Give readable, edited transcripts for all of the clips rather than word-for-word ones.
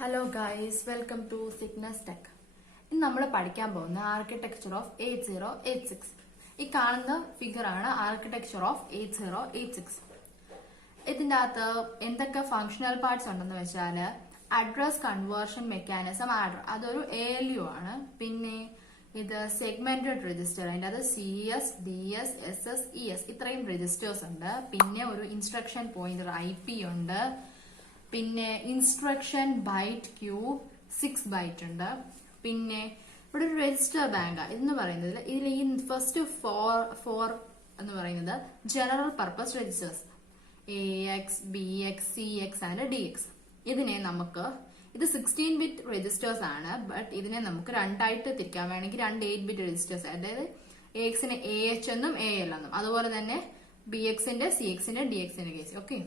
Hello guys, welcome to Cygnus Tech. ഇന്ന് നമ്മൾ പഠിക്കാൻ പോകുന്ന ആർക്കിടെക്ചർ ഓഫ് 8086. ഈ കാണുന്ന ഫിഗർ ആണ് ആർക്കിടെക്ചർ ഓഫ് 8086. ഇതിന്റെ അകത്ത് എന്തൊക്കെ ഫങ്ഷണൽ പാർട്സ് ഉണ്ടെന്ന് വെച്ചാൽ അഡ്രസ് കൺവേർഷൻ മെക്കാനിസം ആഡർ, അതൊരു ALU ആണ്. പിന്നെ ഇത് സെഗ്മെന്റഡ് രജിസ്റ്റർ, അതിന്റെ അത് CS, DS, SS, ES ഇത്രയും രജിസ്റ്റേഴ്സ് ഉണ്ട്. പിന്നെ ഒരു ഇൻസ്ട്രക്ഷൻ പോയിന്റർ IP ഉണ്ട്. പിന്നെ ഇൻസ്ട്രക്ഷൻ ബൈറ്റ് ക്യൂ 6 ബൈറ്റ് ഉണ്ട്. പിന്നെ ഇവിടെ ഒരു രജിസ്റ്റർ ബാങ്ക് എന്ന് പറയുന്നതിൽ ഇതിൽ ഈ ഫസ്റ്റ് ഫോർ എന്ന് പറയുന്നത് general purpose registers AX, BX, CX and DX. ഇതിനെ നമുക്ക് ഇത് 16 ബിറ്റ് രജിസ്റ്റേഴ്സ് ആണ്. ബട്ട് ഇതിനെ നമുക്ക് രണ്ടായിട്ട് തിരിക്കാൻ വേണമെങ്കിൽ 2 8 ബിറ്റ് രജിസ്റ്റേഴ്സ്, അതായത് AXനെ AH എന്നും AL എന്നും, അതുപോലെ തന്നെ BXന്റെ CXന്റെ DXന്റെ കേസ്. ഓക്കെ,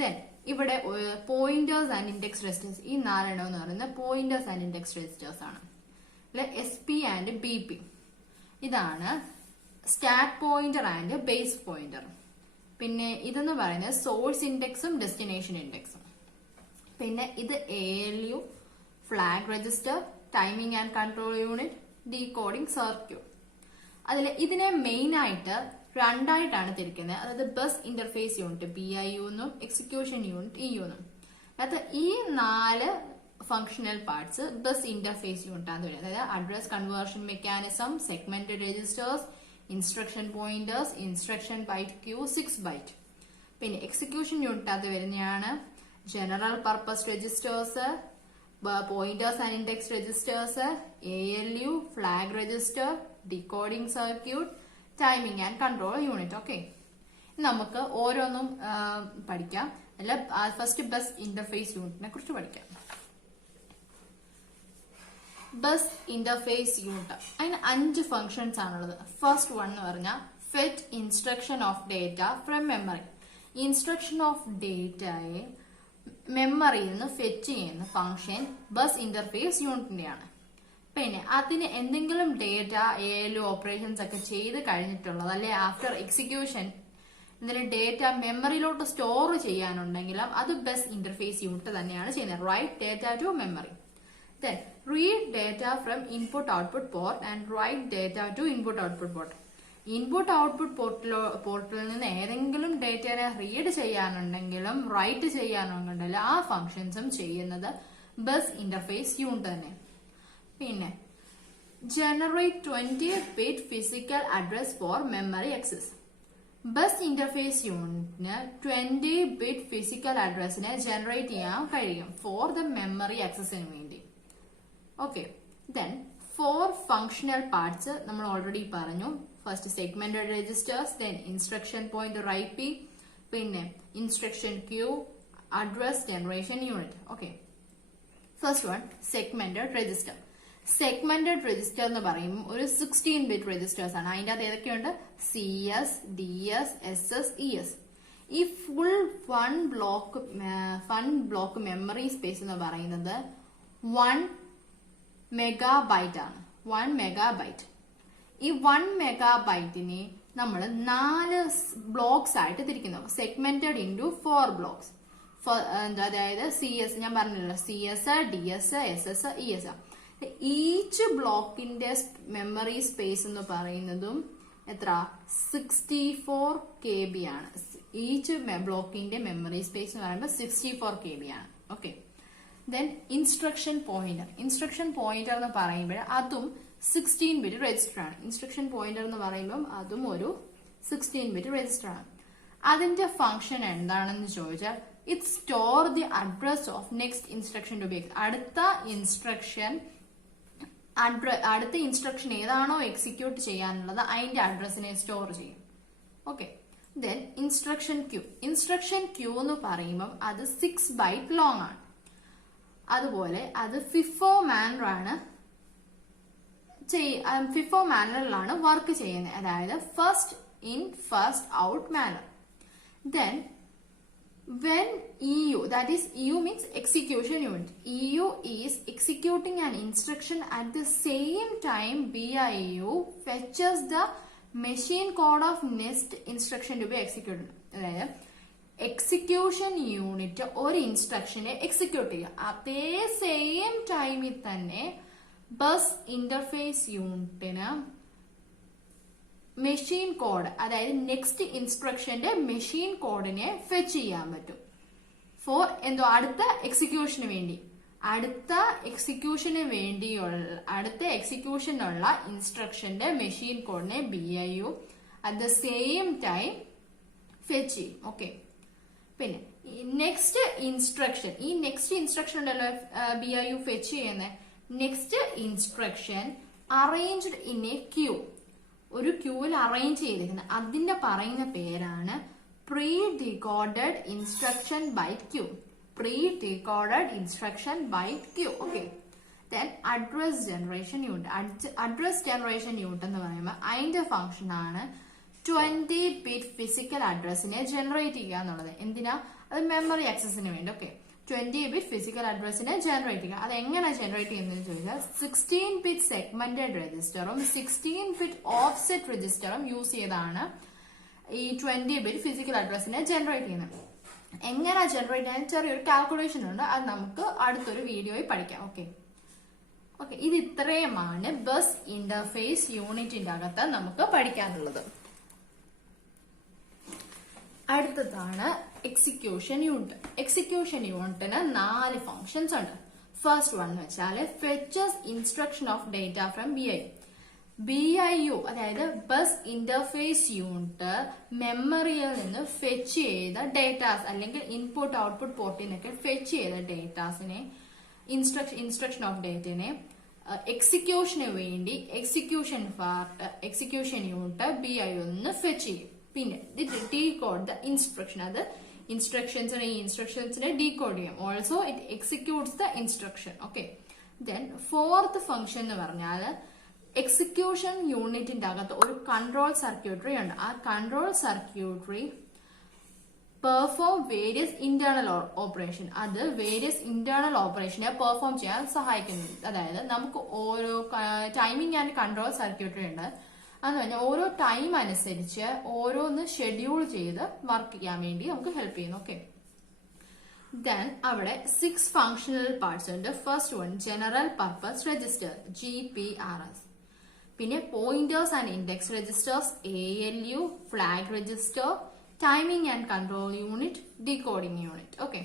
ദെൻ ഇവിടെ പോയിന്റേഴ്സ് ആൻഡ് ഇൻഡെക്സ് രജിസ്റ്റേഴ്സ്, ഈ 4 എന്ന് പറയുന്നത് പോയിന്റേഴ്സ് ആൻഡ് ഇൻഡെക്സ് രജിസ്റ്റേഴ്സ് ആണ്. SP ആൻഡ് BP ഇതാണ് stack pointer and base pointer. പിന്നെ ഇതെന്ന് പറയുന്നത് സോഴ്സ് ഇൻഡെക്സും ഡെസ്റ്റിനേഷൻ ഇൻഡെക്സും. പിന്നെ ഇത് ALU, flag register, timing and control unit, decoding circuit. അതിൽ ഇതിനെ മെയിൻ ആയിട്ട് രണ്ടായിട്ടാണ് തിരിക്കുന്നത്. അതായത് ബസ് ഇന്റർഫേസ് യൂണിറ്റ് BIU എന്നും എക്സിക്യൂഷൻ യൂണിറ്റ് EU എന്നും. അതായത് ഈ 4 functional parts bus interface unit ആണ് വരുന്നത്. അതായത് address conversion mechanism, segmented registers, instruction pointers, instruction byte queue 6 byte. പിന്നെ എക്സിക്യൂഷൻ യൂണിറ്റ് അത് വരുന്നതാണ് general purpose registers, pointers and index registers, ALU, flag register, decoding circuit, timing and control unit. Okay, നമുക്ക് ഓരോന്നും പഠിക്കാം. അല്ല, ഫസ്റ്റ് ബസ് ഇന്റർഫേസ് യൂണിറ്റിനെ കുറിച്ച് പഠിക്കാം. Bus interface unit അതിന് 5 ഫങ്ഷൻസ് ആണുള്ളത്. ഫസ്റ്റ് വൺ എന്ന് പറഞ്ഞാൽ fetch instruction of data from memory. Instruction of ഡേറ്റയെ മെമ്മറിയിൽ നിന്ന് ഫെറ്റ് ചെയ്യുന്ന ഫംഗ്ഷൻ ബസ് ഇന്റർഫേസ് യൂണിറ്റിന്റെയാണ്. പിന്നെ അതിന് എന്തെങ്കിലും ഡേറ്റ ALU ഓപ്പറേഷൻസ് ഒക്കെ ചെയ്ത് കഴിഞ്ഞിട്ടുള്ളത്, അല്ലെ ആഫ്റ്റർ എക്സിക്യൂഷൻ ഇതിന് ഡേറ്റ മെമ്മറിയിലോട്ട് സ്റ്റോർ ചെയ്യാനുണ്ടെങ്കിലും അത് ബസ് ഇന്റർഫേസ് യൂണിറ്റ് തന്നെയാണ് ചെയ്യുന്നത്. Write data to memory. Then read data from input output port and write data to input output port. Input output പോർട്ടിൽ നിന്ന് ഏതെങ്കിലും ഡേറ്റനെ റീഡ് ചെയ്യാനുണ്ടെങ്കിലും റൈറ്റ് ചെയ്യാനുണ്ടെങ്കിലും ആ ഫങ്ഷൻസും ചെയ്യുന്നത് ബസ് ഇന്റർഫേസ് യൂണിറ്റ് തന്നെ. പിന്നെ generate 20 bit physical address for memory access. Bus interface യൂണിറ്റിന് 20 bit physical അഡ്രസ്സിനെ generate ചെയ്യാൻ കഴിയും ഫോർ ദ മെമ്മറി ആക്സസിന് വേണ്ടി. ഓക്കെ, ദെൻ 4 ഫങ്ഷണൽ പാർട്സ് നമ്മൾ ഓൾറെഡി പറഞ്ഞു. First segmented registers, then instruction pointer IP, പിന്നെ instruction queue, address generation unit. Okay, first one segmented register. Segmented register എന്ന് പറയുമ്പോൾ ഒരു 16 ബിറ്റ് രജിസ്റ്റേഴ്സ് ആണ്. അതിന്റെ അകത്ത് ഏതൊക്കെയുണ്ട്? CS, DS, SS, ES. ഈ full one block memory space എന്ന് പറയുന്നത് 1 മെഗാബൈറ്റ് ആണ്. 1 മെഗാബൈറ്റ്. ഈ 1 മെഗാബൈറ്റിനെ നമ്മൾ 4 ബ്ലോക്സ് ആയിട്ട് തിരിക്കുന്നു. Segmented into 4 blocks. അതായത് CS ഞാൻ പറഞ്ഞല്ലോ, CS, DS, SS, ES. Each ബ്ലോക്കിന്റെ മെമ്മറി സ്പേസ് എന്ന് പറയുന്നതും എത്ര? 64 KB ആണ്. ഈച്ച് ബ്ലോക്കിന്റെ മെമ്മറി സ്പേസ് എന്ന് പറയുമ്പോൾ 64 KB ആണ്. Okay, then instruction pointer. Instruction pointer എന്ന് പറയുമ്പോൾ അതും 16 ബിറ്റ് രജിസ്റ്റർ ആണ്. ഇൻസ്ട്രക്ഷൻ പോയിന്റർ എന്ന് പറയുമ്പോൾ അതും ഒരു 16 ബിറ്റ് രജിസ്റ്റർ ആണ്. അതിന്റെ ഫംഗ്ഷൻ എന്താണെന്ന് ചോദിച്ചാൽ it store the address of next instruction to be. അടുത്ത ഇൻസ്ട്രക്ഷൻ ഏതാണോ എക്സിക്യൂട്ട് ചെയ്യാനുള്ളത് അതിന്റെ അഡ്രസ്സിനെ സ്റ്റോർ ചെയ്യും. Okay, then instruction queue. Instruction queue എന്ന് പറയുമ്പോൾ അത് 6 ബൈറ്റ് ലോങ് ആണ്. അതുപോലെ അത് FIFO മാനറിലാണ് വർക്ക് ചെയ്യുന്നത്. അതായത് first in first out manner. Then when EU, that is EU means execution unit, EU is executing an instruction at the same time BIU fetches the machine code of next instruction to be executed. അതായത് execution unit ഒരു ഇൻസ്ട്രക്ഷനെ execute ചെയ്യുക. അതേ same ടൈമിൽ തന്നെ bus interface യൂണിറ്റിന് machine code, അതായത് next ഇൻസ്ട്രക്ഷന്റെ മെഷീൻ കോഡിനെ ഫെച്ച് ചെയ്യാൻ പറ്റും. ഫോർ അടുത്ത എക്സിക്യൂഷനുള്ള ഇൻസ്ട്രക്ഷന്റെ മെഷീൻ കോഡിനെ BIU at the same time fetch ചെയ്യും. ഓക്കെ, പിന്നെ നെക്സ്റ്റ് ഇൻസ്ട്രക്ഷൻ ഉണ്ടല്ലോ BIU ഫെച്ച് ചെയ്യുന്ന next instruction arranged in a queue, ഒരു ക്യൂവിൽ അറേഞ്ച് ചെയ്തിരിക്കുന്നത്, അതിന്റെ പറയുന്ന പേരാണ് pre decoded instruction byte queue. Okay, then address generation unit. Address generation unit എന്ന് പറയുമ്പോൾ അതിന്റെ ഫംഗ്ഷൻ ആണ് 20 ബിറ്റ് ഫിസിക്കൽ അഡ്രസ്സിനെ ജനറേറ്റ് ചെയ്യുക എന്നുള്ളത്. എന്തിനാ? അത് മെമ്മറി ആക്സസിന് വേണ്ടി. ഓക്കെ, 20 ബിറ്റ് ഫിസിക്കൽ അഡ്രസ്സിനെ ജനറേറ്റ് ചെയ്യുക. അത് എങ്ങനെ ജനറേറ്റ് ചെയ്യുന്നതെന്ന് ചോദിച്ചാൽ 16 ബിറ്റ് സെഗ്മെന്റഡ് രജിസ്റ്ററും 16 ബിറ്റ് ഓഫ്സെറ്റ് രജിസ്റ്ററും യൂസ് ചെയ്താണ് ഈ 20 ബിറ്റ് ഫിസിക്കൽ അഡ്രസ്സിനെ ജനറേറ്റ് ചെയ്യുന്നത്. എങ്ങനെ ജനറേറ്റ് ചെയ്യാൻ ചെറിയൊരു കാൽക്കുലേഷൻ ഉണ്ട്, അത് നമുക്ക് അടുത്തൊരു വീഡിയോയിൽ പഠിക്കാം. ഓക്കെ, ഇത് ഇത്രയുമാണ് ബസ് ഇന്റർഫേസ് യൂണിറ്റിന്റെ അകത്ത് നമുക്ക് പഠിക്കാനുള്ളത്. അടുത്തതാണ് എക്സിക്യൂഷൻ യൂണിറ്റ്. എക്സിക്യൂഷൻ യൂണിറ്റിന് 4 ഫങ്ഷൻസ് ഉണ്ട്. ഫസ്റ്റ് വൺ എന്ന് വെച്ചാൽ fetches instruction of data from BIU, അതായത് ബസ് ഇന്റർഫേസ് യൂണിറ്റ് മെമ്മറിയിൽ നിന്ന് ഫെച്ച് ചെയ്ത ഡേറ്റാസ് അല്ലെങ്കിൽ ഇൻപുട്ട് ഔട്ട്പുട്ട് പോർട്ടിൽ നിന്നൊക്കെ ഫെച്ച് ചെയ്ത ഡേറ്റാസിനെ ഇൻസ്ട്രക്ഷൻ ഓഫ് ഡേറ്റിനെ എക്സിക്യൂഷന് വേണ്ടി എക്സിക്യൂഷൻ യൂണിറ്റ് BIU നിന്ന് ഫെച്ച് ചെയ്യും. പിന്നെ ഡീകോഡ് ദ ഇൻസ്ട്രക്ഷൻ, അത് ഇൻസ്ട്രക്ഷൻസിനെ ഡീകോഡ് ചെയ്യും. Also it executes the instruction. Okay, then fourth function എന്ന് പറഞ്ഞാൽ എക്സിക്യൂഷൻ യൂണിറ്റിന്റെ അകത്ത് ഒരു കൺട്രോൾ സർക്യൂട്ടറി ഉണ്ട്. ആ control circuitry perform various internal operation, അത് വേരിയസ് ഇന്റേണൽ ഓപ്പറേഷനെ പെർഫോം ചെയ്യാൻ സഹായിക്കുന്നു. അതായത് നമുക്ക് ഓരോ ടൈമിംഗ് ആൻഡ് കൺട്രോൾ സർക്യൂട്ടറി ഉണ്ട്. അതെന്ന് പറഞ്ഞാൽ ഓരോ ടൈം അനുസരിച്ച് ഓരോന്ന് ഷെഡ്യൂൾ ചെയ്ത് വർക്ക് ചെയ്യാൻ വേണ്ടി നമുക്ക് ഹെൽപ്പ് ചെയ്യുന്നു. ഓക്കെ, ദെൻ അവിടെ 6 ഫങ്ഷണൽ പാർട്സ് ഉണ്ട്. First one general purpose register GPRS, പിന്നെ pointers and index registers ALU, flag register, timing and control unit, decoding unit. Okay,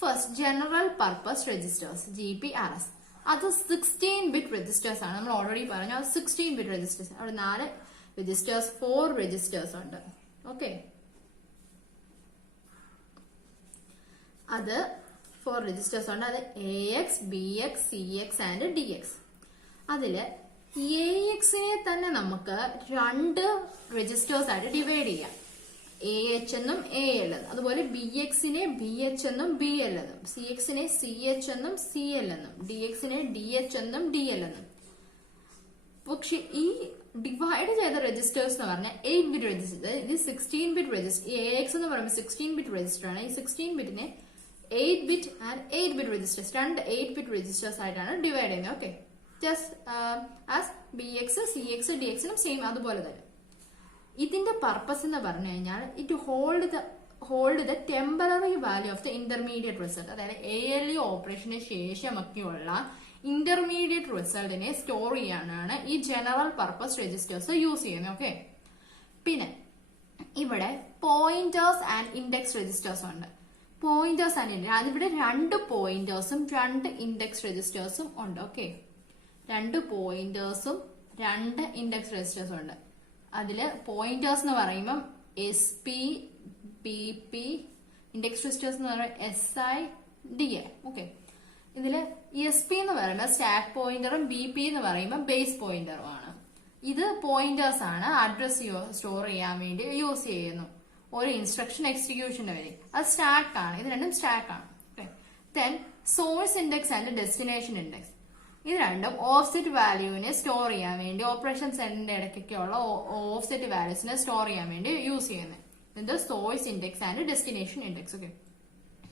first general purpose registers GPRS, അത് 16 bit registers ആണ്. നമ്മൾ already പറഞ്ഞു 16 bit registers. അവിടെ 4 registers 4 registers ഉണ്ട്. Okay, അത് 4 registers ഉണ്ട്. അത് AX, BX, CX and DX. അതില് AXനെ തന്നെ നമുക്ക് 2 രജിസ്റ്റേഴ്സ് ആയിട്ട് ഡിവൈഡ് ചെയ്യാം. AH എന്നും AL എന്നും. അതുപോലെ BXനെ BH എന്നും BL എന്നും, CXനെ CH എന്നും CL എന്നും, DXനെ DH എന്നും DL എന്നും. പക്ഷെ ഈ ഡിവൈഡ് ചെയ്ത രജിസ്റ്റേഴ്സ് എന്ന് പറഞ്ഞാൽ 8 ബിറ്റ് രജിസ്റ്റർ. ഇത് 16 ബിറ്റ് രജിസ്റ്റർ. AX എന്ന് പറയുമ്പോൾ 16 ബിറ്റ് രജിസ്റ്റർ ആണ്. ഈ 16 ബിറ്റിനെ 8 bit and 8 bit registers, 2 8 bit registers ആയിട്ടാണ് ഡിവൈഡ് ചെയ്യുന്നത്. Okay, just as BX, CX, DX നും സെയിം അതുപോലെ തന്നെ. ഇതിന്റെ പർപ്പസ് എന്ന് പറഞ്ഞു കഴിഞ്ഞാൽ it hold the temporary value of the intermediate result. അതായത് ALU ഓപ്പറേഷന് ശേഷമൊക്കെയുള്ള ഇന്റർമീഡിയറ്റ് റിസൾട്ടിനെ സ്റ്റോർ ചെയ്യാനാണ് ഈ ജനറൽ പർപ്പസ് രജിസ്റ്റേഴ്സ് യൂസ് ചെയ്യുന്നത്. ഓക്കെ, പിന്നെ ഇവിടെ പോയിന്റേഴ്സ് ആൻഡ് ഇൻഡെക്സ് രജിസ്റ്റേഴ്സ് ഉണ്ട്. പോയിന്റേഴ്സ് ആൻഡ് ഇൻഡെക്സ്, അതിവിടെ 2 പോയിന്റേഴ്സും 2 ഇൻഡെക്സ് രജിസ്റ്റേഴ്സും ഉണ്ട്. ഓക്കെ, 2 പോയിന്റേഴ്സും 2 ഇൻഡെക്സ് രജിസ്റ്റേഴ്സും ഉണ്ട്. അതില് പോയിന്റേഴ്സ് എന്ന് പറയുമ്പോൾ SP, BP, ഇൻഡെക്സ് രജിസ്റ്റേഴ്സ് എന്ന് പറയുമ്പോൾ SI, DI. ഓക്കെ, ഇതില് SP എന്ന് പറയുമ്പോൾ സ്റ്റാക്ക് പോയിന്ററും BP എന്ന് പറയുമ്പോൾ ബേസ് പോയിന്ററും ആണ്. ഇത് പോയിന്റേഴ്സ് ആണ്, അഡ്രസ് സ്റ്റോർ ചെയ്യാൻ വേണ്ടി യൂസ് ചെയ്യുന്നു ഒരു ഇൻസ്ട്രക്ഷൻ എക്സിക്യൂഷന് വേണ്ടി. അത് സ്റ്റാക്ക് ആണ്, ഇത് രണ്ടും സ്റ്റാക്ക് ആണ്. Then source index and destination index, ഇത് രണ്ടും ഓഫ്സെറ്റ് വാല്യൂവിനെ സ്റ്റോർ ചെയ്യാൻ വേണ്ടി ഓപ്പറേഷൻ സെന്ററിന്റെ ഇടയ്ക്കൊക്കെയുള്ള ഓഫ്സെറ്റ് വാല്യൂസിനെ സ്റ്റോർ ചെയ്യാൻ വേണ്ടി യൂസ് ചെയ്യുന്നത്. ഇത് source index and destination index. Okay,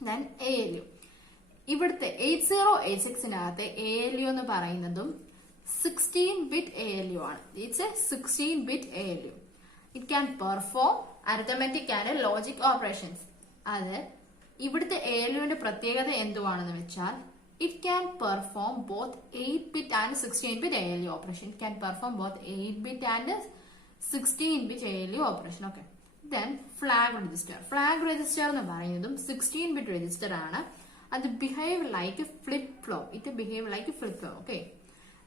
then ALU. ഇവിടുത്തെ 8086-നകത്ത് ALU എന്ന് പറയുന്നതും 16 ബിറ്റ് ALU ആണ്. It's A 16 bit ALU. It can perform arithmetic and logic operations. അത് ഇവിടുത്തെ ALUവിന്റെ പ്രത്യേകത എന്തുവാണെന്ന് വെച്ചാൽ it can perform both 8-bit and 16-bit ALU operation. It can perform both 8-bit and 16-bit ALU operation. Okay. Then flag register. Flag register എന്ന് പറയുന്നതും 16-bit register ആണ്. അത് behave like a flip flop. It behave like a flip flop. Okay.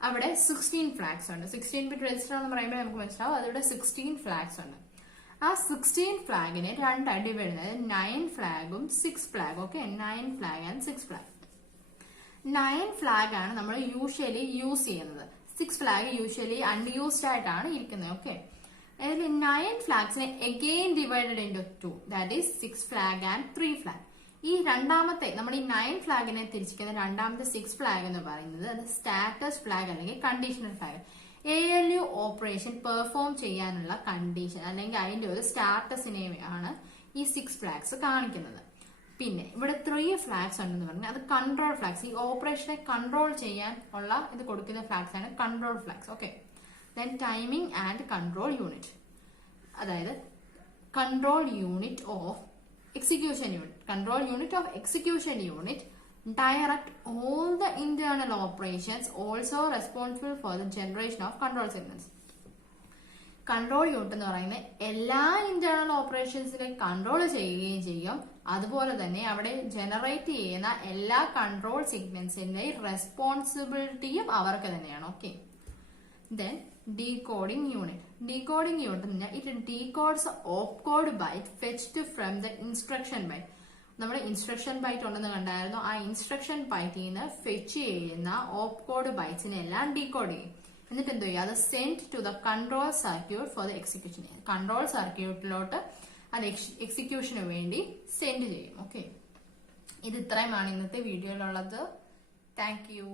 അവിടെ 16 flags ഉണ്ട്. 16-bit register എന്ന് പറയുമ്പോൾ നമുക്ക് മനസ്സിലാവും അതിവിടെ 16 flags ഉണ്ട്. ആ 16 ഫ്ലാഗിനെ രണ്ടായി ഡിവൈഡ് ചെയ്യുന്നത് 9 ഫ്ലാഗും 6 ഫ്ലാഗും. Okay, 9 flag and 6 flag. 9 flag ആണ് നമ്മൾ യൂഷ്വലി യൂസ് ചെയ്യുന്നത്. 6 ഫ്ലാഗ് യൂഷ്വലി അൺയൂസ്ഡ് ആയിട്ടാണ് ഇരിക്കുന്നത്. ഓക്കെ, അതിൽ 9 ഫ്ലാഗ്സിനെ again divided into 2, that is 6 flag and 3 flag. ഈ രണ്ടാമത്തെ നമ്മൾ ഈ 9 ഫ്ലാഗിനെ തിരിച്ചിരിക്കുന്ന രണ്ടാമത്തെ 6 ഫ്ലാഗ് എന്ന് പറയുന്നത് അത് സ്റ്റാറ്റസ് ഫ്ലാഗ് അല്ലെങ്കിൽ conditional flag. ALU operation perform ചെയ്യാനുള്ള കണ്ടീഷൻ അല്ലെങ്കിൽ അതിന്റെ ഒരു സ്റ്റാറ്റസിനെയാണ് ഈ 6 ഫ്ലാഗ്സ് കാണിക്കുന്നത്. പിന്നെ ഇവിടെ 3 ഫ്ലാഗ്സ് ഉണ്ടെന്ന് പറഞ്ഞാൽ അത് കൺട്രോൾ ഫ്ലാഗ്സ്. ഈ ഓപ്പറേഷനെ കൺട്രോൾ ചെയ്യാൻ ഉള്ള ഇത് കൊടുക്കുന്ന ഫ്ലാഗ്സ് ആണ് control flags. Okay, then timing and control unit, അതായത് control unit of execution unit. Control unit of execution unit direct all the internal operations, also responsible for the generation of control signals. Control unit എന്ന് പറയുന്നത് എല്ലാ internal ഓപ്പറേഷൻസിനെ control ചെയ്യുകയും ചെയ്യും. അതുപോലെ തന്നെ അവിടെ generate ചെയ്യുന്ന എല്ലാ കൺട്രോൾ സിഗ്നൽസിന്റെ റെസ്പോൺസിബിലിറ്റിയും അവർക്ക് തന്നെയാണ്. Okay, then decoding unit. Decoding unit എന്ന് പറഞ്ഞാൽ it decodes opcode byte fetched from the instruction byte. നമ്മൾ ഇൻസ്ട്രക്ഷൻ ബൈറ്റ് ഉണ്ടെന്ന് കണ്ടായിരുന്നു. ആ ഇൻസ്ട്രക്ഷൻ ബൈറ്റിൽ നിന്ന് ഫെച്ച് ചെയ്യുന്ന ഓപ്കോഡ് ബൈറ്റ്സിനെ എല്ലാം ഡീകോഡ് ചെയ്യും. എന്നിട്ട് എന്തോ ചെയ്യും, അത് send to the control circuit for the execution. Control സർക്യൂട്ടിലോട്ട് അത് എക്സിക്യൂഷന് വേണ്ടി സെൻഡ് ചെയ്യും. ഓക്കെ, ഇത് ഇത്രയുമാണ് ഇന്നത്തെ വീഡിയോയിലുള്ളത്. Thank you.